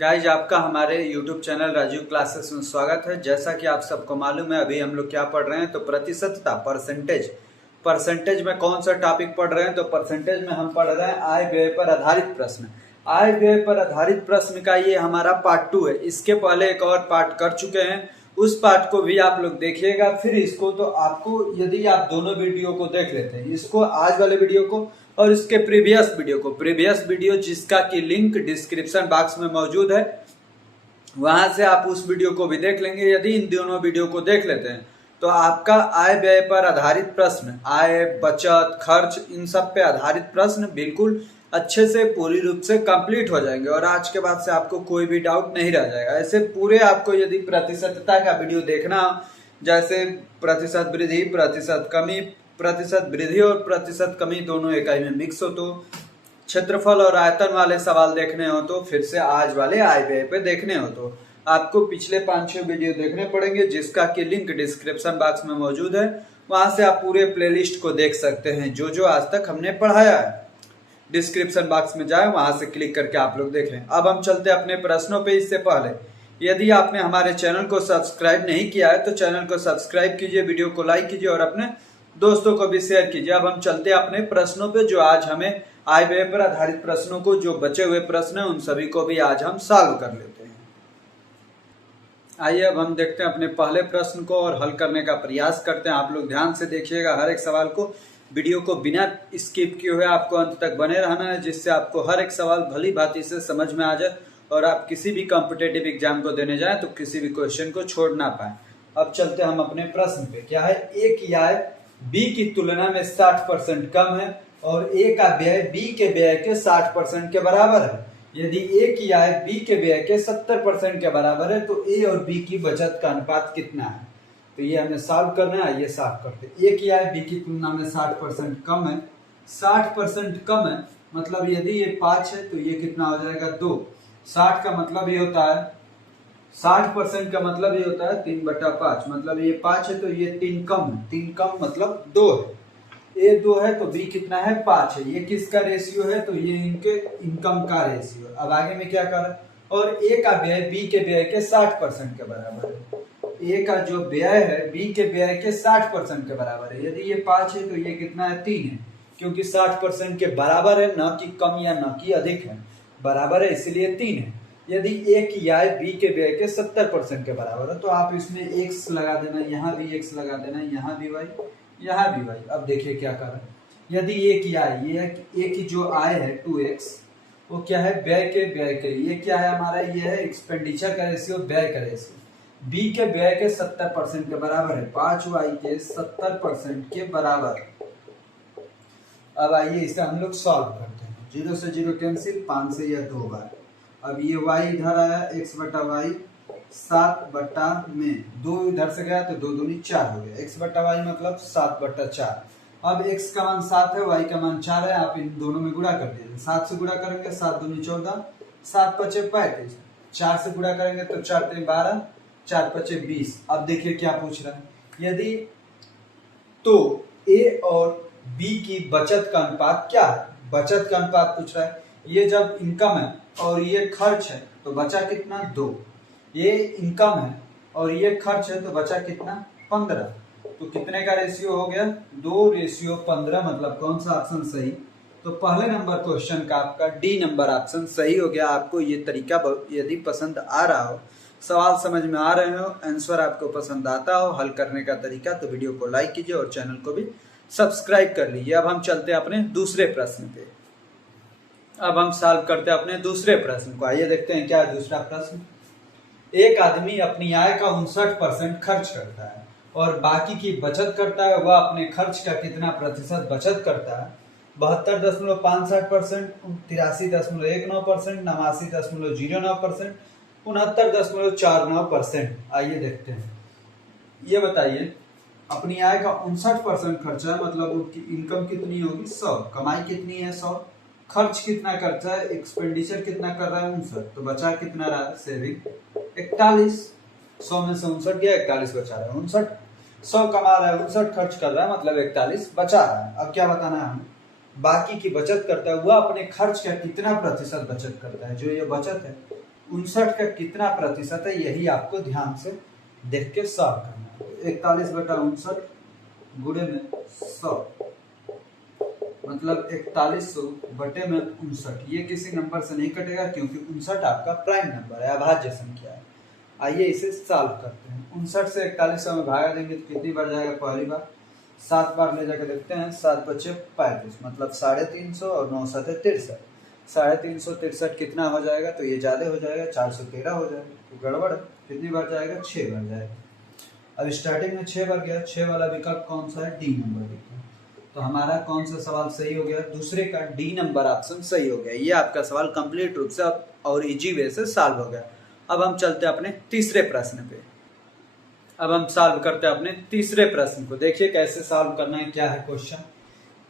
Guys आपका हमारे YouTube channel Rajiv classes में स्वागत है। जैसा कि आप सबको मालूम है, अभी हम लोग क्या पढ़ रहे हैं तो प्रतिशतता परसेंटेज में कौन सा टॉपिक पढ़ रहे हैं तो परसेंटेज में हम पढ़ रहे हैं आय व्यय पर आधारित प्रश्न। आय व्यय पर आधारित प्रश्न का ये हमारा पार्ट 2 है। इसके पहले एक और पार्ट कर चुके हैं, उस पार्ट को भी आप लोग देखिएगा। फिर इसको तो आपको, यदि आप दोनों वीडियो को देख लेते हैं, इसको आज वाले वीडियो को और इसके प्रीवियस वीडियो जिसका की लिंक डिस्क्रिप्शन बॉक्स में मौजूद है, वहां से आप उस वीडियो को भी देख लेंगे। यदि इन दोनों वीडियो को देख लेते हैं तो आपका आय व्यय पर आधारित प्रश्न, आय बचत खर्च, इन सब पे आधारित प्रश्न बिल्कुल अच्छे से पूरी रूप से कंप्लीट हो जाएंगे और आज के बाद से आपको कोई भी डाउट नहीं रह जाएगा। ऐसे पूरे आपको यदि प्रतिशतता का वीडियो देखना, जैसे प्रतिशत वृद्धि, प्रतिशत कमी, प्रतिशत वृद्धि और प्रतिशत कमी दोनों इकाई में मिक्स हो, तो क्षेत्रफल और आयतन वाले सवाल देखने हो तो फिर से आज वाले आय व्यय पे देखने हो तो आपको पिछले 5-6 वीडियो देखने पड़ेंगे, जिसका की लिंक डिस्क्रिप्शन बॉक्स में मौजूद है। वहां से आप पूरे प्लेलिस्ट को देख सकते हैं, जो जो आज तक हमने पढ़ाया है। डिस्क्रिप्शन बॉक्स में जाए, वहां से क्लिक करके आप लोग देख लें। अब हम चलते अपने प्रश्नों पे। इससे पहले यदि आपने हमारे चैनल को सब्सक्राइब नहीं किया है तो चैनल को सब्सक्राइब कीजिए, वीडियो को लाइक कीजिए और अपने दोस्तों को भी शेयर कीजिए। अब हम चलते अपने प्रश्नों पे, जो आज हमें आय व्यय पर आधारित प्रश्नों को, जो बचे हुए प्रश्न हैं उन सभी को भी आज हम सॉल्व कर लेते हैं। आइए अब हम देखते हैं अपने पहले प्रश्न को और हल करने का प्रयास करते हैं। आप लोग ध्यान से देखिएगा हर एक सवाल को, वीडियो को बिना स्किप किए हुए आपको अंत तक बने रहना है, जिससे आपको हर एक सवाल भली भांति से समझ में आ जाए और आप किसी भी कॉम्पिटेटिव एग्जाम को देने जाएं तो किसी भी क्वेश्चन को छोड़ ना पाए। अब चलते हम अपने प्रश्न पे। क्या है? ए की आय बी की तुलना में 60% कम है और ए का व्यय बी के व्यय के 60% के बराबर है। यदि ए की आय बी के व्यय के 70% के बराबर है तो ए और बी की बचत का अनुपात कितना है? तो ये हमें सॉल्व करना है। ये साफ करते हैं। ए की आय बी की तुलना में 60% कम है। 60% कम है मतलब यदि ये 5 है तो ये कितना हो जाएगा? 2। 60 का मतलब ये होता है, 60% का मतलब ये होता है 3/5। मतलब ये 5 है तो ये 3 कम है। 3 कम मतलब 2 है। ए 2 है तो बी कितना है? 5 है। ये किसका रेशियो है? तो ये इनके इनकम का रेशियो है। अब आगे में क्या कर रहा है? और ए का व्यय बी के व्यय के 60% के बराबर है। ए का जो व्यय है बी के व्यय के 60% के बराबर है। यदि ये 5 है तो ये कितना है? 3 है, क्योंकि 60% के बराबर है, न कि कम या न कि अधिक है, बराबर है, इसलिए 3 है। यदि ए की आय बी के व्यय के 70% के बराबर है तो आप इसमें x लगा देना, यहाँ भी x लगा देना, यहाँ भी y, यहाँ भी y। अब देखिए क्या कर रहा है। यदि ए की आय, ये ए की जो आय है 2x, वो क्या है? व्यय के। ये क्या है हमारा? ये है एक्सपेंडिचर का रेशियो, व्यय का रेशियो। बी के व्यय के 70% के बराबर है, 5y के 70% के बराबर। अब आइए इसे हम लोग सॉल्व करते हैं। 0 से 0 कैंसिल, 5 से यह 2 बार। अब ये y इधर आया, x बटा वाई 7 में 2 इधर से गया तो 2 दूनी 4 हो गया। x बटा वाई मतलब 7/4। अब x का मान 7 है, y का मान 4 है। आप इन दोनों में गुणा कर दीजिए। 7 से गुणा करेंगे 7 दूनी 14, 7 पचे 35। 4 से गुणा करेंगे तो 4 3 12, 4 पचे 20। अब देखिए क्या पूछ रहा है। यदि तो ए और बी की बचत का अनुपात क्या है? बचत का अनुपात पूछ रहा है। ये जब इनकम है और ये खर्च है तो बचा कितना? 2। ये इनकम है और ये खर्च है तो बचा कितना? 15। तो कितने का रेशियो हो गया? 2:15। मतलब कौन सा ऑप्शन सही? तो पहले नंबर क्वेश्चन का आपका डी नंबर ऑप्शन सही हो गया। आपको ये तरीका यदि पसंद आ रहा हो, सवाल समझ में आ रहे हो, आंसर आपको पसंद आता हो, हल करने का तरीका, तो वीडियो को लाइक कीजिए और चैनल को भी सब्सक्राइब कर लीजिए। अब हम चलते हैं अपने दूसरे प्रश्न पे। अब हम सॉल्व करते हैं अपने दूसरे प्रश्न को। आइए देखते हैं क्या है दूसरा प्रश्न। एक आदमी अपनी आय का 59% खर्च करता है और बाकी की बचत करता है। वह अपने खर्च का कितना प्रतिशत बचत करता है? 72.65%, 83.19%, 89.09%, 69.49%। आइए देखते हैं। ये बताइए, अपनी आय का 59% खर्चा है, मतलब उसकी इनकम कितनी होगी? 100। कमाई कितनी है? 100। खर्च कितना करता है? एक्सपेंडिचर कितना कर रहा है? 59। तो बचा कितना रहा है? सेविंग 41। 100 में से 59 गया, 41 बचा रहा है। 59, 100 कमा रहा है, 59 खर्च कर रहा है, मतलब 41 बचा रहा है। अब क्या बताना है हमें? बाकी की बचत करता है। वह अपने खर्च का कितना प्रतिशत बचत करता है? जो ये बचत है 59 का कितना प्रतिशत है, यही आपको ध्यान से देख के सॉल्व करना है। 41/59 गुणे में 100 मतलब 4100 बटे में 59। ये किसी नंबर से नहीं कटेगा क्योंकि 59 आपका प्राइम नंबर है, अभाज्य संख्या है। आइए इसे सॉल्व करते हैं। 59 से 4100 में भागा देंगे तो कितनी बार जाएगा, पहली बार 7 बार ले जाकर देखते हैं। 7 बचे 35 मतलब 350 और 9 7 63। 363 कितना हो जाएगा, तो ये ज्यादा हो जाएगा, 413 हो जाएगा। तो गड़बड़ कितनी बार जाएगा, 6 बार जाएगा। अब स्टार्टिंग में 6 बार गया, 6 वाला विकल्प कौन सा है, डी नंबर विकल्प। तो हमारा कौन सा सवाल सही हो गया, दूसरे का डी नंबर ऑप्शन सही हो गया। ये आपका सवाल कंप्लीट रूप से और इजी वे से सॉल्व हो गया। अब हम चलते हैं अपने तीसरे प्रश्न पे। अब हम सॉल्व करते हैं अपने तीसरे प्रश्न को। देखिए कैसे सॉल्व करना है, क्या है क्वेश्चन।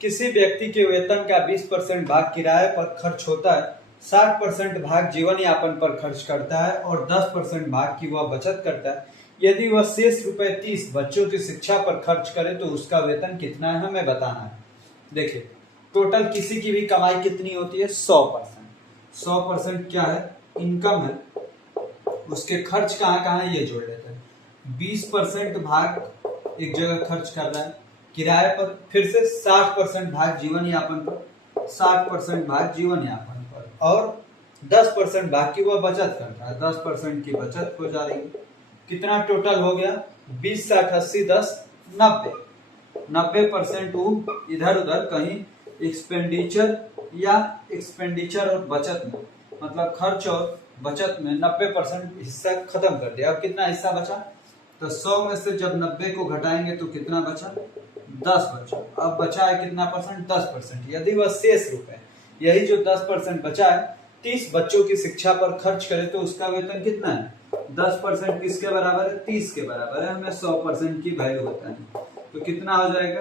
किसी व्यक्ति के वेतन का 20% भाग किराए पर खर्च होता है, 60% भाग जीवन यापन पर खर्च करता है और 10% भाग की वह बचत करता है। यदि वह शेष रुपए 30 बच्चों की शिक्षा पर खर्च करे तो उसका वेतन कितना है, हमें बताना है। देखिए टोटल किसी की भी कमाई कितनी होती है, 100%। 100% क्या है, इनकम है, उसके खर्च कहाँ कहाँ है ये जोड़ लेते हैं। 20% भाग एक जगह खर्च कर रहा है किराए पर, फिर से 60% भाग जीवन यापन पर, 60% भाग जीवन यापन पर और 10% भाग की वह बचत करता है। 10% की बचत हो जा रही है। कितना टोटल हो गया, 20 60 80 10 90। 90% वो इधर उधर कहीं एक्सपेंडिचर या एक्सपेंडिचर और बचत में, मतलब खर्च और बचत में 90% हिस्सा खत्म कर दिया। अब कितना हिस्सा बचा, तो 100 में से जब 90 को घटाएंगे तो कितना बचा, 10 बचा। अब बचा है कितना परसेंट, 10%। यदि वह शेष रुपए, यही जो 10% बचा है, 30 बच्चों की शिक्षा पर खर्च करे तो उसका वेतन कितना है, 10% किसके बराबर है, 30 के बराबर है। हमें 100% की वैल्यू बतानी, तो कितना हो जाएगा,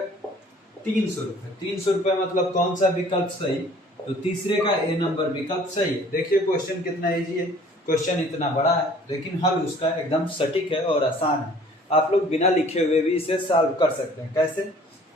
300 रुपए। 300 रुपए मतलब कौन सा विकल्प सही, तो तीसरे का ए नंबर विकल्प सही है। देखिए क्वेश्चन कितना इजी है, क्वेश्चन इतना बड़ा है लेकिन हल उसका एकदम सटीक है और आसान है। आप लोग बिना लिखे हुए भी इसे सॉल्व कर सकते हैं। कैसे,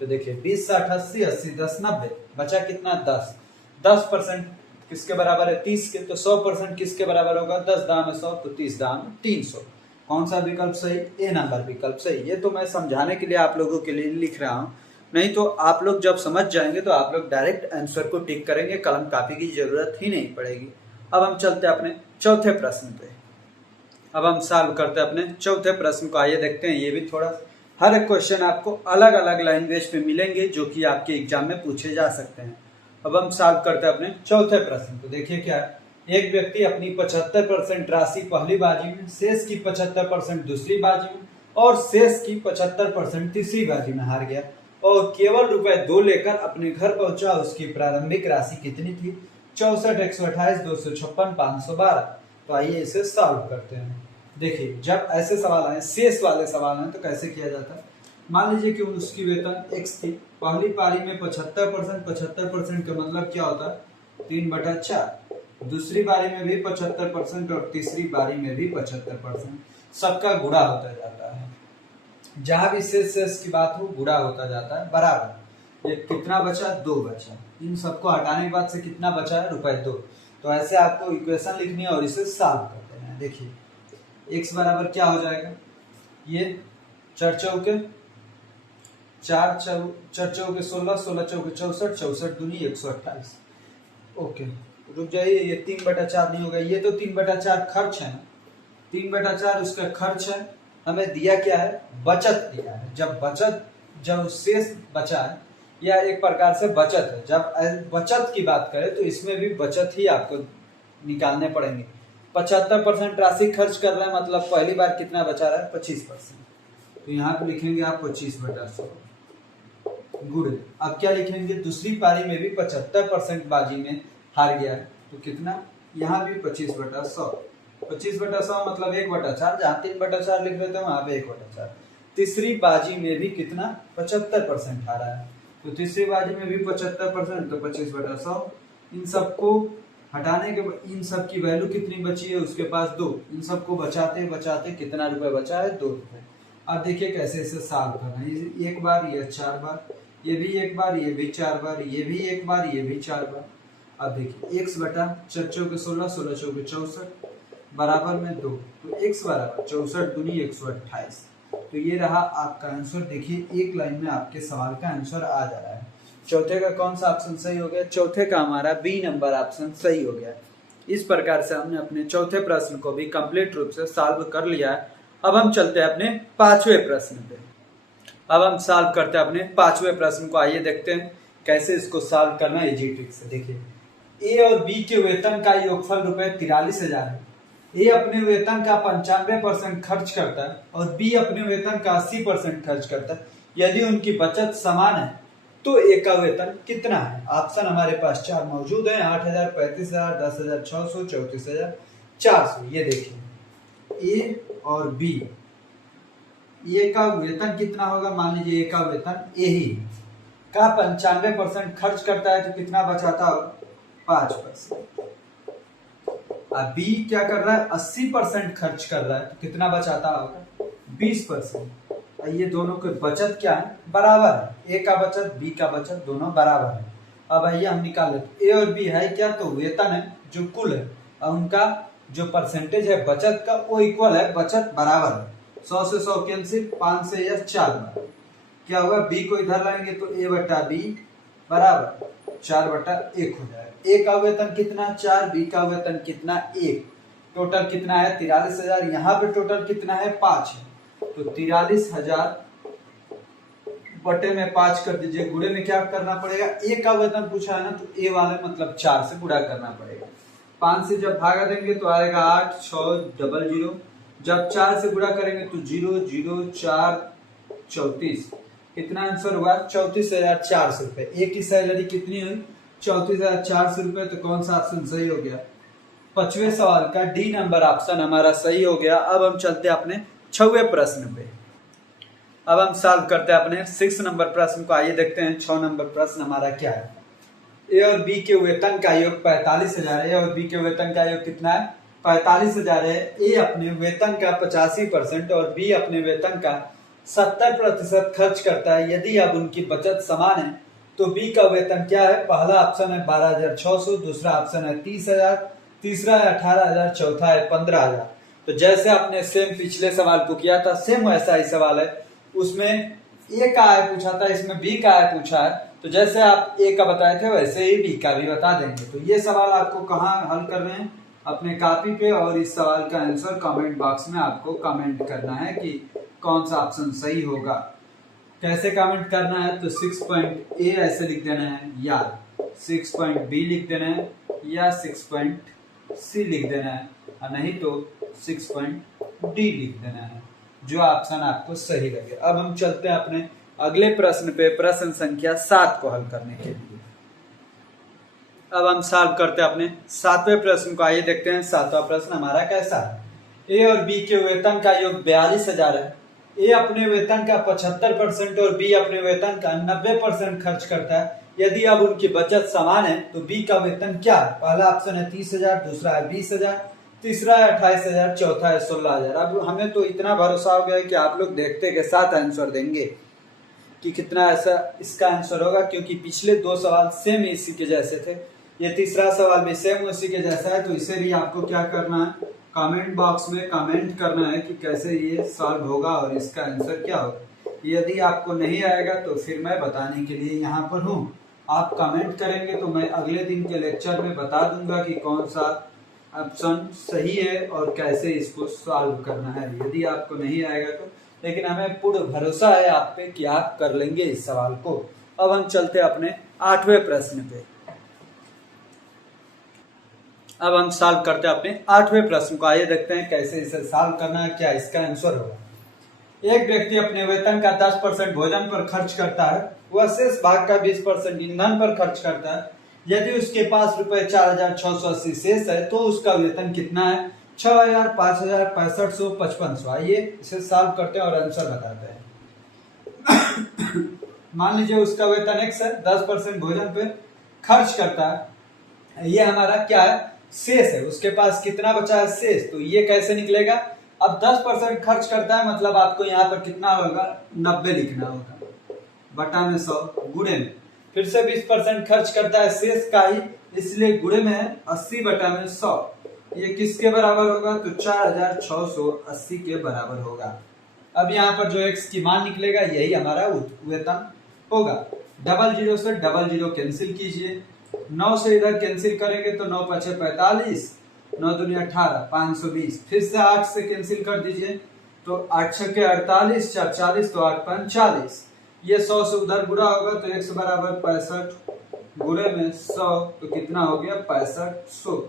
तो देखिए 20 60 80 80 10 90 बचा कितना, 10। 10% किसके बराबर है, 30 के। तो 100% किसके बराबर होगा, 10 दाम 100 तो 30 दाम 300। कौन सा विकल्प सही, ए नंबर विकल्प सही। ये तो मैं समझाने के लिए आप लोगों के लिए लिख रहा हूँ, नहीं तो आप लोग जब समझ जाएंगे तो आप लोग डायरेक्ट आंसर को टिक करेंगे, कलम कापी की जरूरत ही नहीं पड़ेगी। अब हम चलते हैं अपने चौथे प्रश्न पे। अब हम सॉल्व करते हैं अपने चौथे प्रश्न को। आइए देखते हैं, ये भी थोड़ा, हर एक क्वेश्चन आपको अलग अलग लैंग्वेज पे मिलेंगे जो कि आपके एग्जाम में पूछे जा सकते हैं। अब हम सॉल्व करते हैं अपने चौथे प्रश्न को। देखिए क्या है, एक व्यक्ति अपनी 75% राशि पहली बाजी में, शेष की 75% दूसरी बाजी में और शेष की 75% तीसरी बाजी में हार गया और केवल रुपए 2 लेकर अपने घर पहुंचा। उसकी प्रारंभिक राशि कितनी थी, 64 128 256 512। तो आइए इसे सॉल्व करते हैं। देखिए जब ऐसे सवाल आए, शेष वाले सवाल हैं, तो कैसे किया जाता है। मान लीजिए कि उसकी वेतन x थी, पहली पारी में 75%, 75% का मतलब क्या होता है, 3/4। दूसरी बारी में भी 75% और तीसरी बारी में भी 75%, सबका गुणा होता जाता है। जहां भी शेष की बात हो गुणा होता जाता है बराबर। ये कितना बचा, 2 बचा। इन सबको हटाने के बाद से कितना बचा है, रुपए 2। तो ऐसे आपको इक्वेशन लिखनी है और इसे सॉल्व करते हैं। देखिए x बराबर क्या हो जाएगा, ये 4 चौके 4 चौके 16, 16 चौके 64, 64 दूनी 128। ओके रुक जाइए, ये 3/4 नहीं होगा, ये तो 3/4 खर्च है, 3/4 उसका खर्च है। हमें दिया क्या है, बचत दिया है। जब शेष बचा है या एक प्रकार से बचत है, जब बचत की बात करें तो इसमें भी बचत ही आपको निकालने पड़ेंगे। 75% राशि खर्च कर रहे हैं, मतलब पहली बार कितना बचा रहा है, 25%। तो यहाँ पे लिखेंगे आप 25/100 गुणे। अब क्या लिखेंगे, दूसरी पारी में भी 75% बाजी में हार गया है, तो कितना, यहाँ भी 25/100। 25/100 मतलब 1/4, जहाँ 3/4 लिख रहे थे वहां पे 1/4। तीसरी बाजी में भी कितना, 75% हारा है, तो तीसरी बाजी में भी 75%, तो 25/100। इन सबको हटाने के बाद इन सब की वैल्यू कितनी बची है, उसके पास 2। इन सबको बचाते बचाते कितना रुपए बचा है, 2 रुपए। अब देखिए कैसे इसे सॉल्व करना है। एक बार, ये 4 बार, ये भी 1 बार, ये भी 4 बार, ये भी 1 बार, ये भी 4 बार। अब देखिए x बटा 4 चौके 16, 16 चौके 64 बराबर में 2, तो x बराबर 64 दूनी 128। तो ये रहा आपका आंसर। देखिए एक लाइन में आपके सवाल का आंसर आ जा रहा है। चौथे का कौन सा ऑप्शन सही हो गया? चौथे का हमारा बी नंबर ऑप्शन सही हो गया। इस प्रकार से हमने अपने चौथे प्रश्न को भी कंप्लीट रूप से सॉल्व कर लिया है। अब हम चलते हैं अपने पांचवें प्रश्न पे। अब हम सॉल्व करते हैं अपने पांचवें प्रश्न को। आइए देखते हैं कैसे इसको सॉल्व करना है इजी ट्रिक से। देखिए ए और बी के वेतन का योगफल रुपए 43,000 है। ए अपने वेतन का 95% खर्च करता है और बी अपने वेतन का 80% खर्च करता है। यदि उनकी बचत समान है तो ए का वेतन कितना है? ऑप्शन हमारे पास 4 मौजूद है, 8,000, 35,000, 10,600, 34,400। ये देखिए ए और बी, ए का वेतन कितना होगा? मान लीजिए ए का वेतन ए ही का 95% खर्च करता है तो कितना बचाता होगा? 5%। अब बी क्या कर रहा है? 80% खर्च कर रहा है तो कितना बचाता होगा? 20%। ये दोनों की बचत क्या है? बराबर है। ए का बचत बी का बचत दोनों बराबर है। अब आइए हम निकाल लेते। ए और बी है क्या? तो वेतन है जो कुल है और उनका जो परसेंटेज है बचत का वो इक्वल है, बचत बराबर है। 100 से 100 कैंसिल, 5 से या 4 बार क्या होगा? बी को इधर लाएंगे तो ए बटा बी बराबर 4/1 हो जाएगा। ए का वेतन कितना? 4, बी का वेतन कितना? 1। टोटल कितना है? 43,000। यहाँ पे टोटल कितना है? 5 है। तो 43,000 बटे में 5 कर दीजिए। गुणे में क्या करना पड़ेगा? ए का वेतन पूछा है ना तो ए वाले मतलब 4 से गुणा करना पड़ेगा। 5 से जब भागा देंगे तो आएगा 8, 6, 00। जब 4 से गुणा करेंगे तो 0, 0, 4, 34। कितना आंसर हुआ? 34,400 रुपए। ए की सैलरी कितनी हुई? 34,400 रुपए। तो कौन सा ऑप्शन सही हो गया? पांचवें सवाल का डी नंबर ऑप्शन हमारा सही हो गया। अब हम चलते हैं अपने छठवें प्रश्न पे। अब हम सॉल्व करते हैं अपने 6 नंबर प्रश्न को। आइए देखते हैं 6 नंबर प्रश्न हमारा क्या है। ए और बी के वेतन का योग 45,000 है। ए और बी के वेतन का योग कितना है? 45,000 है। ए अपने वेतन का 85% और बी अपने वेतन का 70% खर्च करता है। यदि अब उनकी बचत समान है तो बी का वेतन क्या है? पहला ऑप्शन है 12,600, दूसरा ऑप्शन है 30,000, तीसरा है 18,000, चौथा है 15,000। तो जैसे आपने सेम पिछले सवाल को किया था सेम वैसा ही सवाल है। उसमें ए का आय पूछा था, इसमें बी का आय पूछा है। तो जैसे आप ए का बताए थे वैसे ही बी का भी बता देंगे। तो ये सवाल आपको कहाँ हल करने हैं? अपने कॉपी पे। और इस सवाल का आंसर कमेंट बॉक्स में आपको कमेंट करना है कि कौन सा ऑप्शन सही होगा। कैसे कमेंट करना है? तो 6.A ऐसे लिख देना है या 6.B लिख देना है या 6.C लिख देना है, और नहीं तो 6.D लिख देना है, जो ऑप्शन आपको सही लगे। अब हम चलते हैं अपने अगले प्रश्न पे, प्रश्न संख्या 7 को हल करने के लिए। अब हम सॉल्व करते हैं अपने 7वें प्रश्न को। आइए देखते हैं 7वां प्रश्न हमारा कैसा है। ए और बी के वेतन का योग 42,000 है। ए अपने वेतन का 75% और बी अपने वेतन का 90% खर्च करता है। यदि अब उनकी बचत समान है तो बी का वेतन क्या है? पहला ऑप्शन है 30,000, दूसरा है 20,000, तीसरा है 28,000, चौथा है 16,000। अब हमें तो इतना भरोसा हो गया है कि आप लोग देखते के साथ आंसर देंगे कि कितना ऐसा इसका आंसर होगा, क्योंकि पिछले 2 सवाल सेम इसी के जैसे थे। ये तीसरा सवाल भी सेम उसी के जैसा है। तो इसे भी आपको क्या करना है? कमेंट बॉक्स में कमेंट करना है कि कैसे ये सॉल्व होगा और इसका आंसर क्या होगा। यदि आपको नहीं आएगा तो फिर मैं बताने के लिए यहाँ पर हूँ। आप कमेंट करेंगे तो मैं अगले दिन के लेक्चर में बता दूंगा कि कौन सा ऑप्शन सही है और कैसे इसको सॉल्व करना है। यदि आपको नहीं आएगा तो, लेकिन हमें पूर्ण भरोसा है आप पे कि आप कर लेंगे इस सवाल को। अब हम चलते हैं अपने 8वें प्रश्न पे। अब हम सॉल्व करते हैं अपने 8वें प्रश्न को। आइए देखते हैं कैसे इसे सॉल्व करना है, क्या इसका आंसर होगा। एक व्यक्ति अपने वेतन का 10% भोजन पर खर्च करता है, वह शेष भाग का 20% ईंधन पर खर्च करता है। यदि उसके पास रुपए 4,680 शेष है तो उसका वेतन कितना है? 6,000, 5,000, 6500, 5500। आइए इसे सॉल्व करते हैं और आंसर बताते हैं। मान लीजिए उसका वेतन x है, 10% भोजन पे खर्च करता है। ये हमारा क्या है? शेष है। उसके पास कितना बचा है? शेष। तो ये कैसे निकलेगा? अब 10% खर्च करता है मतलब आपको यहाँ पर कितना होगा? 90 लिखना होगा, बटा में 100, गुणे में फिर से 20% खर्च करता है शेष का ही, इसलिए गुणे में है 80 बटा में 100। ये किसके बराबर होगा? तो 4680 के बराबर होगा। अब यहाँ पर जो x की मान निकलेगा यही हमारा वेतन होगा। डबल जीरो से डबल जीरो कैंसिल कीजिए, 9 से इधर कैंसिल करेंगे तो 9 × 5 = 45, 9 दूनी 18, 520। फिर से 8 से कैंसिल कर दीजिए तो 8 × 6 = 48, 4 40 तो 8 × 5 = 40। ये 100 से उधर गुणा होगा तो x बराबर 65 गुणे में 100 तो कितना हो गया? 6500।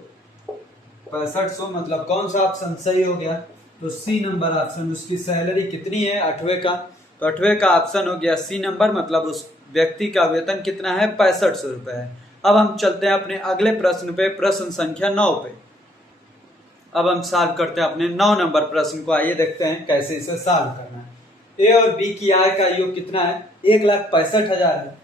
6500 मतलब कौन सा ऑप्शन सही हो गया? तो सी नंबर ऑप्शन। उसकी सैलरी कितनी है? 8वें का, तो 8वें का ऑप्शन हो गया सी नंबर, मतलब उस व्यक्ति का वेतन कितना है? 6500 रुपए है। अब हम चलते हैं अपने अगले प्रश्न पे, प्रश्न संख्या 9 पे। अब हम सॉल्व करते हैं अपने 9 नंबर प्रश्न को। आइए देखते हैं कैसे इसे सॉल्व करना है। ए और बी की आय का योग कितना है? 1,65,000 है।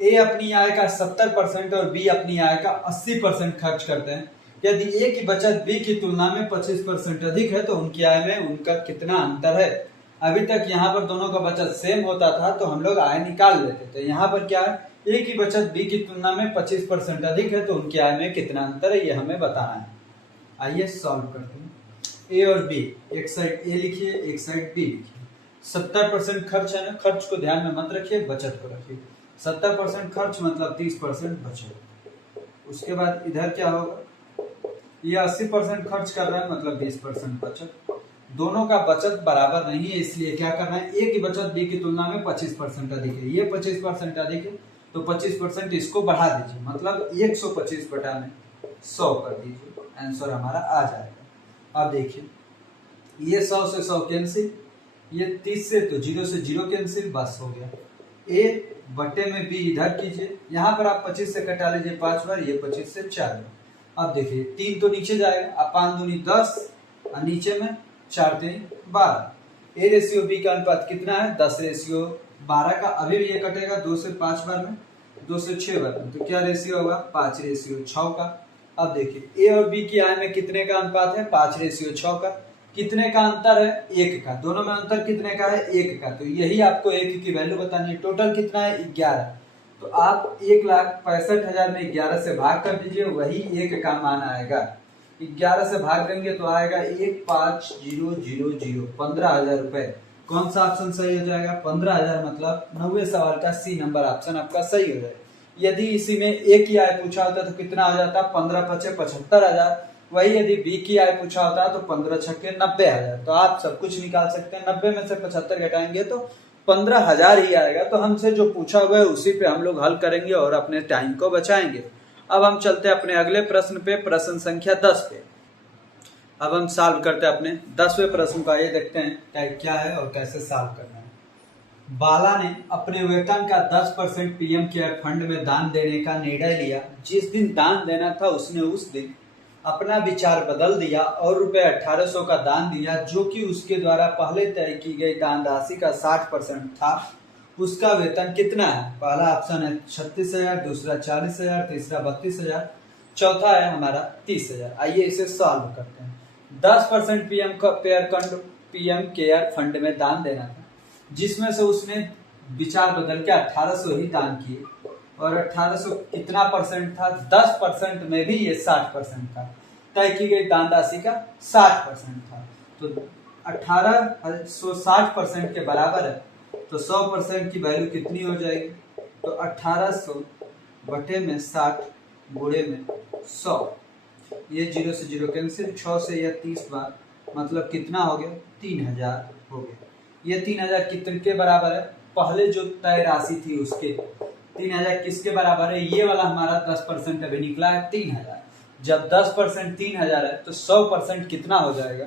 ए अपनी आय का 70% और बी अपनी आय का 80% खर्च करते हैं। यदि ए की बचत बी की तुलना में 25% अधिक है तो उनकी आय में उनका कितना अंतर है? अभी तक यहाँ पर दोनों का बचत सेम होता था तो हम लोग आय निकाल लेते थे। यहाँ पर क्या है? ए की बचत बी की तुलना में 25% अधिक है तो उनकी आय में कितना अंतर है, ये हमें बताना है। आइए सॉल्व करते हैं। ए और बी, एक साइड ए लिखिए, एक साइड बी लिखिए। 70% खर्च है ना, खर्च को ध्यान में मत रखिए, बचत को रखिए। 70% खर्च मतलब 30% बचत। उसके बाद इधर क्या होगा? ये 80% खर्च कर रहा है मतलब 20% बचत। दोनों का बचत बराबर नहीं है, इसलिए क्या करना है? ए की बचत बी की तुलना में 25% अधिक है, ये 25% अधिक है तो 25% इसको बढ़ा दीजिए, मतलब 125 बटा में 100 कर दीजिए, आंसर हमारा आ जाएगा। अब देखिए ये 100 से 100 कैंसिल, ये 30 से तो 0 से 0 कैंसिल, बस हो गया। ए बटे में बी इधर कीजिए, यहाँ पर आप 25 से कटा लीजिए 5 बार, ये 25 से 4 बार। अब देखिए 3 तो नीचे जाएगा, अब 5 दूनी 10 और नीचे में 4 3 12। ए रेशियो बी का अनुपात कितना है? 10:12 का। अभी भी ये कटेगा 2 से 5 बार में, 2 से 6 बार में, तो क्या रेशियो होगा? 5:6 का। अब देखिए ए और बी की आय में कितने का अनुपात है? 5:6 का। कितने का अंतर है? 1 का। दोनों में अंतर कितने का है? 1 का। तो यही आपको 1 की वैल्यू बतानी है। टोटल कितना है? 11। तो आप 1,65,000 में 11 से भाग कर दीजिए, वही 1 का मान आएगा। 11 से भाग देंगे तो आएगा 15,000, 15,000 रुपए। कौन सा ऑप्शन सही हो जाएगा? 15,000, मतलब 9वें सवाल का सी नंबर ऑप्शन आपका सही हो जाएगा। यदि इसी में ए की आय पूछा होता तो कितना हो जाता? 15 × 5 = 75,000। वही यदि बी की आय पूछा होता तो 15 × 6 = 90,000। तो आप सब कुछ निकाल सकते हैं, 90 में से 75 घटाएंगे तो 15,000 ही आएगा। तो हमसे जो पूछा हुआ है उसी पे हम लोग हल करेंगे और अपने टाइम को बचाएंगे। अब हम चलते हैं अपने अगले प्रश्न पे, प्रश्न संख्या 10 पे। अब हम सॉल्व करते हैं अपने 10वें प्रश्न का। ये देखते हैं क्या है और कैसे सॉल्व करना है। बाला ने अपने वेतन का 10% पीएम केयर फंड में दान देने का निर्णय लिया। जिस दिन दान देना था उसने उस दिन अपना विचार बदल दिया और रुपए 1800 का दान दिया, जो कि उसके द्वारा पहले तय की गई दान राशि का 60% था। उसका वेतन कितना है? पहला ऑप्शन है 36,000, दूसरा 40,000, तीसरा 32,000, चौथा है हमारा 30,000। आइए इसे सॉल्व करते हैं। 10% पीएम केयर फंड में दान देना था, जिसमें से उसने विचार बदल के 1800 ही दान किए, और 1800 कितना परसेंट था? 10% में भी ये 60% था। तय की गई दान राशि का 60% था, तो 1800 60% के बराबर है, तो 100% की वैल्यू कितनी हो जाएगी? तो 1800 बटे में 60 गुणे में 100, ये 0 से 0 कैंसिल, 6 से यह 30 बार, मतलब कितना हो गया? 3,000 हो गया। ये 3,000 कितने के बराबर है? पहले जो तय राशि थी उसके। 3,000 किसके बराबर है? ये वाला हमारा 10% अभी निकला है 3,000। जब 10% 3,000 है तो 100% कितना हो जाएगा?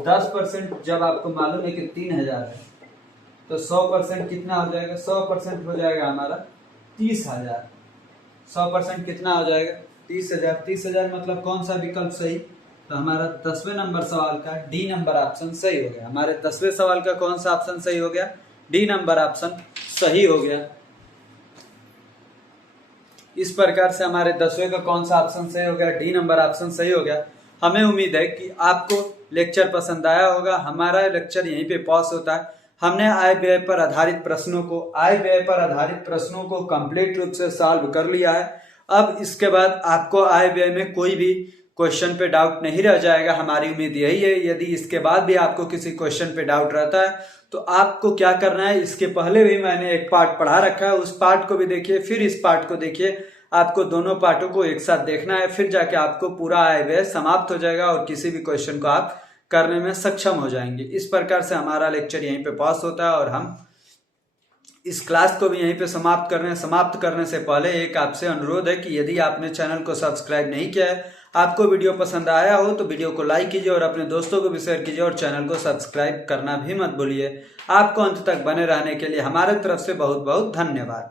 10% जब आपको मालूम है कि 3,000 है तो 100% कितना हो जाएगा? 100% हो जाएगा हमारा 30,000। 100% कितना हो जाएगा? 30,000। 30,000 मतलब कौन सा विकल्प सही? तो हमारा 10वें नंबर सवाल का डी नंबर ऑप्शन सही हो गया। हमारे 10वें सवाल का कौन सा ऑप्शन सही हो गया? डी नंबर ऑप्शन सही हो गया। इस प्रकार से हमारे 10वें का कौन सा ऑप्शन सही हो गया? डी नंबर ऑप्शन सही हो गया। हमें उम्मीद है कि आपको लेक्चर पसंद आया होगा। हमारा लेक्चर यहीं पे पॉज होता है। हमने आय व्यय पर आधारित प्रश्नों को कंप्लीट रूप से सॉल्व कर लिया है। अब इसके बाद आपको आय व्यय में कोई भी क्वेश्चन पे डाउट नहीं रह जाएगा, हमारी उम्मीद यही है। यदि इसके बाद भी आपको किसी क्वेश्चन पे डाउट रहता है तो आपको क्या करना है, इसके पहले भी मैंने एक पार्ट पढ़ा रखा है, उस पार्ट को भी देखिए, फिर इस पार्ट को देखिए। आपको दोनों पार्टों को एक साथ देखना है, फिर जाके आपको पूरा आय समाप्त हो जाएगा और किसी भी क्वेश्चन को आप करने में सक्षम हो जाएंगे। इस प्रकार से हमारा लेक्चर यहीं पे पास होता है और हम इस क्लास को भी यहीं पे समाप्त कर रहे हैं। समाप्त करने से पहले एक आपसे अनुरोध है कि यदि आपने चैनल को सब्सक्राइब नहीं किया है, आपको वीडियो पसंद आया हो तो वीडियो को लाइक कीजिए और अपने दोस्तों को भी शेयर कीजिए और चैनल को सब्सक्राइब करना भी मत भूलिए। आपको अंत तक बने रहने के लिए हमारे तरफ से बहुत बहुत धन्यवाद।